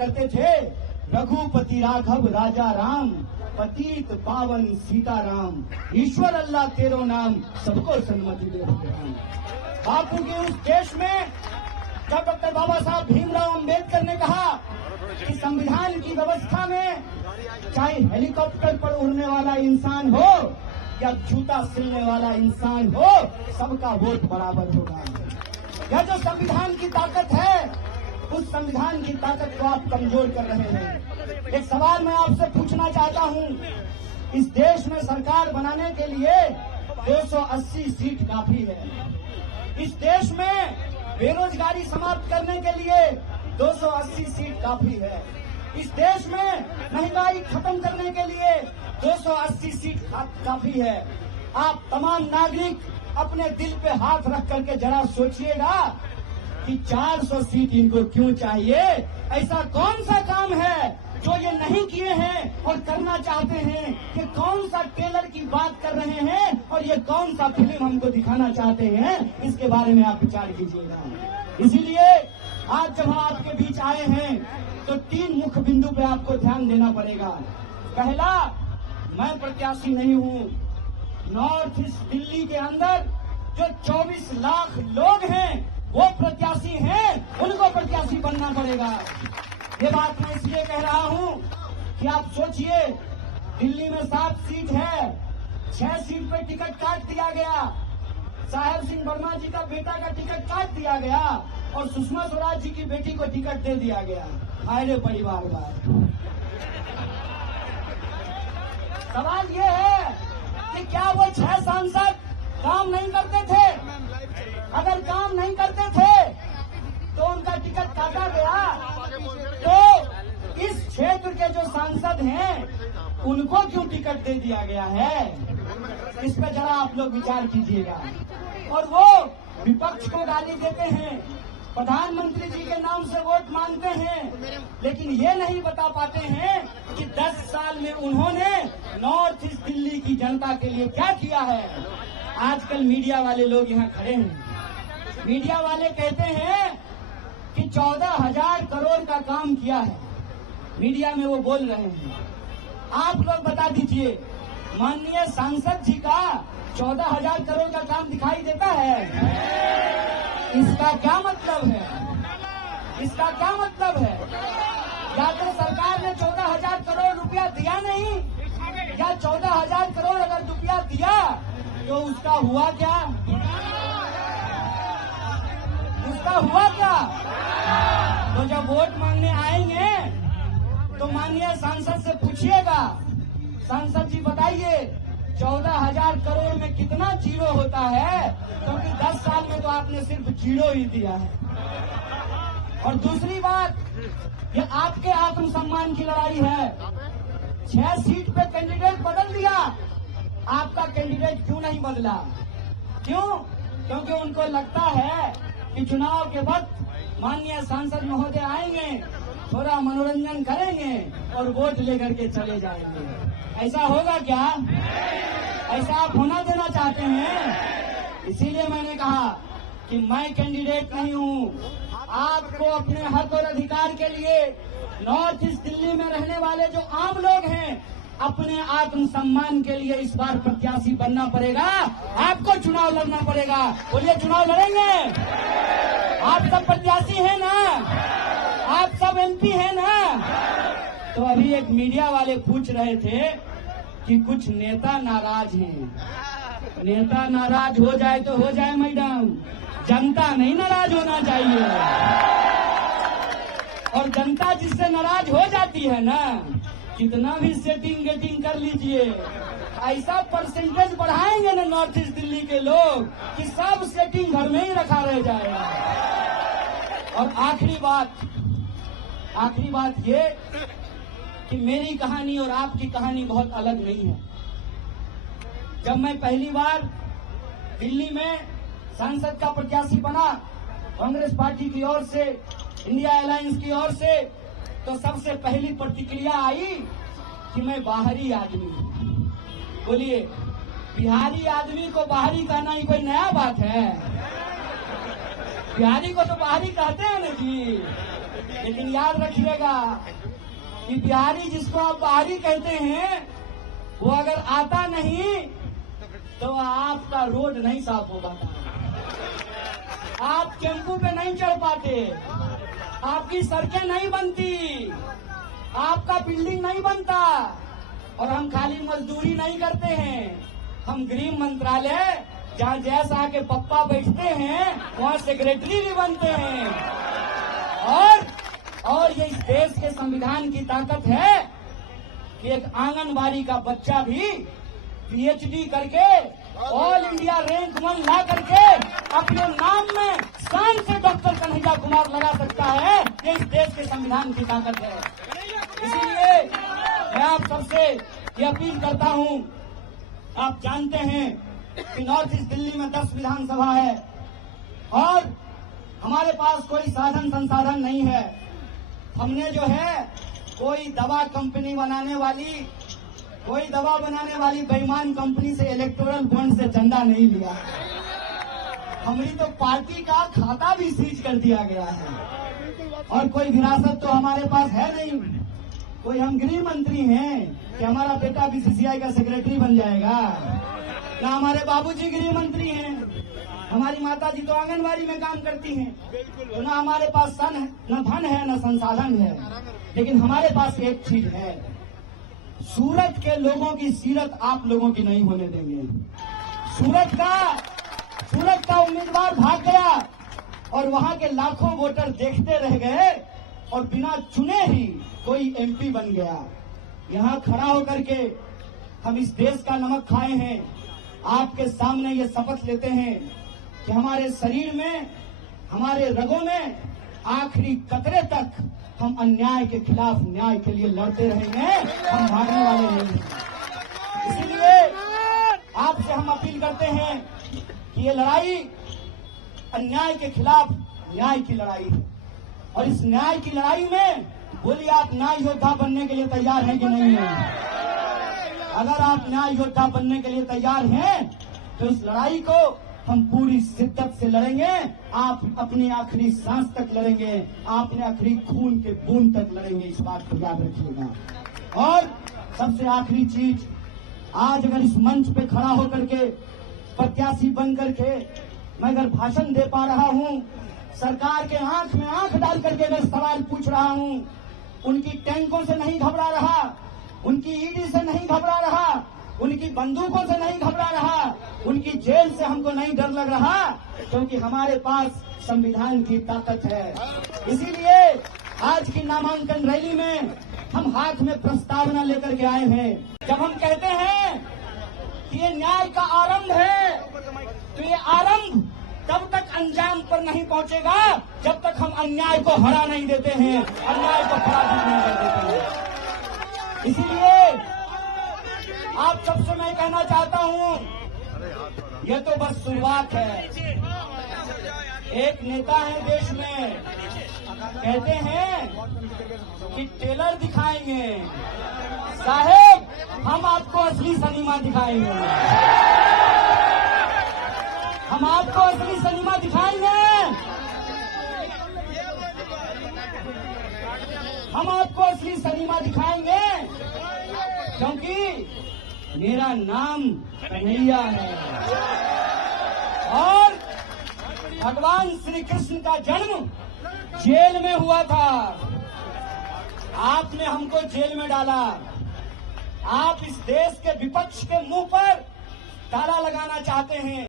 करते थे, रघुपति राघव राजा राम, पतित पावन सीताराम, ईश्वर अल्लाह तेरो नाम, सबको सन्मति दे राम। बापू के उस देश में जब डॉक्टर बाबा साहब भीमराव अंबेडकर ने कहा कि संविधान की व्यवस्था में चाहे हेलीकॉप्टर पर उड़ने वाला इंसान हो या जूता सिलने वाला इंसान हो, सबका वोट बराबर होगा। यह जो संविधान की ताकत है, उस संविधान की ताकत को आप कमजोर कर रहे हैं। एक सवाल मैं आपसे पूछना चाहता हूं, इस देश में सरकार बनाने के लिए 280 सीट काफी है। इस देश में बेरोजगारी समाप्त करने के लिए 280 सीट काफी है। इस देश में महंगाई खत्म करने के लिए 280 सीट काफी है। आप तमाम नागरिक अपने दिल पे हाथ रख करके जरा सोचिएगा कि 400 सीट इनको क्यों चाहिए। ऐसा कौन सा काम है जो ये नहीं किए हैं और करना चाहते हैं? कि कौन सा टेलर की बात कर रहे हैं और ये कौन सा फिल्म हमको दिखाना चाहते हैं, इसके बारे में आप विचार कीजिएगा। इसीलिए आज जब हम आपके बीच आए हैं तो 3 मुख्य बिंदु पे आपको ध्यान देना पड़ेगा। पहला, मैं प्रत्याशी नहीं हूं। नॉर्थ ईस्ट दिल्ली के अंदर जो 24 लाख लोग हैं वो प्रत्याशी हैं, उनको प्रत्याशी बनना पड़ेगा। ये बात मैं इसलिए कह रहा हूं कि आप सोचिए, दिल्ली में 7 सीट है, 6 सीट पे टिकट काट दिया गया। साहेब सिंह वर्मा जी का बेटा का टिकट काट दिया गया और सुषमा स्वराज जी की बेटी को टिकट दे दिया गया। अरे परिवारवाद। सवाल ये है कि क्या वो 6 सांसद काम नहीं करते थे? अगर काम नहीं करते थे तो उनका टिकट काटा गया, तो इस क्षेत्र के जो सांसद हैं उनको क्यों टिकट दे दिया गया है? इस पर जरा आप लोग विचार कीजिएगा। और वो विपक्ष को गाली देते हैं, प्रधानमंत्री जी के नाम से वोट मांगते हैं, लेकिन ये नहीं बता पाते हैं कि 10 साल में उन्होंने नॉर्थ ईस्ट दिल्ली की जनता के लिए क्या किया है। आजकल मीडिया वाले लोग यहाँ खड़े हैं, मीडिया वाले कहते हैं कि 14,000 करोड़ का काम किया है। मीडिया में वो बोल रहे हैं। आप लोग बता दीजिए, माननीय सांसद जी का 14,000 करोड़ का काम दिखाई देता है? इसका क्या मतलब है? इसका क्या मतलब है? या तो सरकार ने 14,000 करोड़ रुपया दिया नहीं, या 14,000 करोड़ अगर रुपया दिया तो उसका हुआ क्या? उसका हुआ क्या? तो जब वोट मांगने आएंगे तो माननीय सांसद से पूछिएगा, सांसद जी बताइए 14,000 करोड़ में कितना जीरो होता है? क्योंकि 10 साल में तो आपने सिर्फ जीरो ही दिया है। और दूसरी बात, ये आपके आत्मसम्मान की लड़ाई है। 6 सीट पे कैंडिडेट बदल दिया, आपका कैंडिडेट क्यों नहीं बदला? क्यों? क्योंकि उनको लगता है कि चुनाव के वक्त माननीय सांसद महोदय आएंगे, थोड़ा मनोरंजन करेंगे और वोट लेकर के चले जाएंगे। ऐसा होगा क्या? ऐसा आप होना देना चाहते हैं? इसीलिए मैंने कहा कि मैं कैंडिडेट नहीं हूं। आपको अपने हक और अधिकार के लिए नॉर्थ ईस्ट दिल्ली में रहने वाले जो आम लोग हैं, अपने आत्मसम्मान के लिए इस बार प्रत्याशी बनना पड़ेगा। आपको चुनाव लड़ना पड़ेगा। बोलिए, चुनाव लड़ेंगे? आप सब प्रत्याशी हैं ना? आप सब एमपी हैं ना? तो अभी एक मीडिया वाले पूछ रहे थे कि कुछ नेता नाराज हैं। नेता नाराज हो जाए तो हो जाए मैडम, जनता नहीं नाराज होना चाहिए। और जनता जिससे नाराज हो जाती है ना, कितना भी सेटिंग गेटिंग कर लीजिए, ऐसा परसेंटेज बढ़ाएंगे ना नॉर्थ ईस्ट दिल्ली के लोग कि सब सेटिंग घर में ही रखा रह जाएगा। और आखिरी बात ये कि मेरी कहानी और आपकी कहानी बहुत अलग नहीं है। जब मैं पहली बार दिल्ली में सांसद का प्रत्याशी बना कांग्रेस पार्टी की ओर से, इंडिया अलायंस की ओर से, तो सबसे पहली प्रतिक्रिया आई कि मैं बाहरी आदमी हूं। बोलिए, बिहारी आदमी को बाहरी कहना ही कोई नया बात है? बिहारी को तो बाहरी कहते हैं ना जी। लेकिन याद रखिएगा कि बिहारी जिसको आप बाहरी कहते हैं, वो अगर आता नहीं तो आपका रोड नहीं साफ हो पाता, आप टेम्पू पे नहीं चढ़ पाते, आपकी सड़कें नहीं बनती, आपका बिल्डिंग नहीं बनता। और हम खाली मजदूरी नहीं करते हैं, हम गृह मंत्रालय जहाँ जैसा के पप्पा बैठते हैं वहाँ सेक्रेटरी भी बनते हैं। और ये इस देश के संविधान की ताकत है कि एक आंगनबाड़ी का बच्चा भी पीएचडी करके ऑल इंडिया रैंक 1 ला करके अपने नाम में शान से डॉक्टर कन्हैया कुमार लगा सकता है। ये इस देश के संविधान की ताकत है। इसीलिए मैं आप सबसे ये अपील करता हूं, आप जानते हैं कि नॉर्थ ईस्ट दिल्ली में 10 विधानसभा है और हमारे पास कोई साधन संसाधन नहीं है। हमने जो है कोई दवा कंपनी बनाने वाली बेईमान कंपनी से इलेक्टोरल बॉन्ड से चंदा नहीं लिया। हमारी तो पार्टी का खाता भी सीज कर दिया गया है और कोई विरासत तो हमारे पास है नहीं। कोई हम गृह मंत्री हैं कि हमारा बेटा बीसीसीआई का सेक्रेटरी बन जाएगा, ना हमारे बाबूजी गृह मंत्री हैं, हमारी माताजी तो आंगनबाड़ी में काम करती हैं, तो ना हमारे पास न धन है न संसाधन है। लेकिन हमारे पास एक चीज है, सूरत के लोगों की सीरत आप लोगों की नहीं होने देंगे। सूरत का उम्मीदवार भाग गया और वहां के लाखों वोटर देखते रह गए और बिना चुने ही कोई एमपी बन गया। यहां खड़ा होकर के हम इस देश का नमक खाए हैं, आपके सामने ये शपथ लेते हैं कि हमारे शरीर में, हमारे रगों में आखिरी कतरे तक हम अन्याय के खिलाफ न्याय के लिए लड़ते रहेंगे, हम भागने वाले नहीं हैं। इसीलिए आपसे हम अपील करते हैं कि ये लड़ाई अन्याय के खिलाफ न्याय की लड़ाई है और इस न्याय की लड़ाई में बोलिए आप न्याय योद्धा बनने के लिए तैयार हैं कि नहीं हैं? अगर आप न्याय योद्धा बनने के लिए तैयार हैं तो इस लड़ाई को हम पूरी शिद्दत से लड़ेंगे। आप अपनी आखिरी सांस तक लड़ेंगे, आप अपने आखिरी खून के बूंद तक लड़ेंगे, इस बात को याद रखिएगा। और सबसे आखिरी चीज, आज अगर इस मंच पे खड़ा होकर के प्रत्याशी बन करके मैं अगर भाषण दे पा रहा हूं, सरकार के आंख में आंख डाल करके मैं सवाल पूछ रहा हूं, उनकी टैंकों से नहीं घबरा रहा, उनकी ईडी से नहीं घबरा रहा, उनकी बंदूकों से नहीं घबरा रहा, उनकी जेल से हमको नहीं डर लग रहा, क्योंकि हमारे पास संविधान की ताकत है। इसीलिए आज की नामांकन रैली में हम हाथ में प्रस्तावना लेकर के आए हैं। जब हम कहते हैं कि ये न्याय का आरंभ है, तो ये आरंभ तब तक अंजाम पर नहीं पहुंचेगा जब तक हम अन्याय को हरा नहीं देते हैं, अन्याय को पराजित नहीं कर देते हैं। इसीलिए आप सबसे मैं कहना चाहता हूं, ये तो बस शुरुआत है। एक नेता है देश में, कहते हैं कि टेलर दिखाएंगे, साहेब हम आपको असली सिनेमा दिखाएंगे, हम आपको असली सिनेमा दिखाएंगे, हम आपको असली सिनेमा दिखाएंगे, क्योंकि मेरा नाम कन्हैया है और भगवान श्री कृष्ण का जन्म जेल में हुआ था। आपने हमको जेल में डाला, आप इस देश के विपक्ष के मुंह पर ताला लगाना चाहते हैं।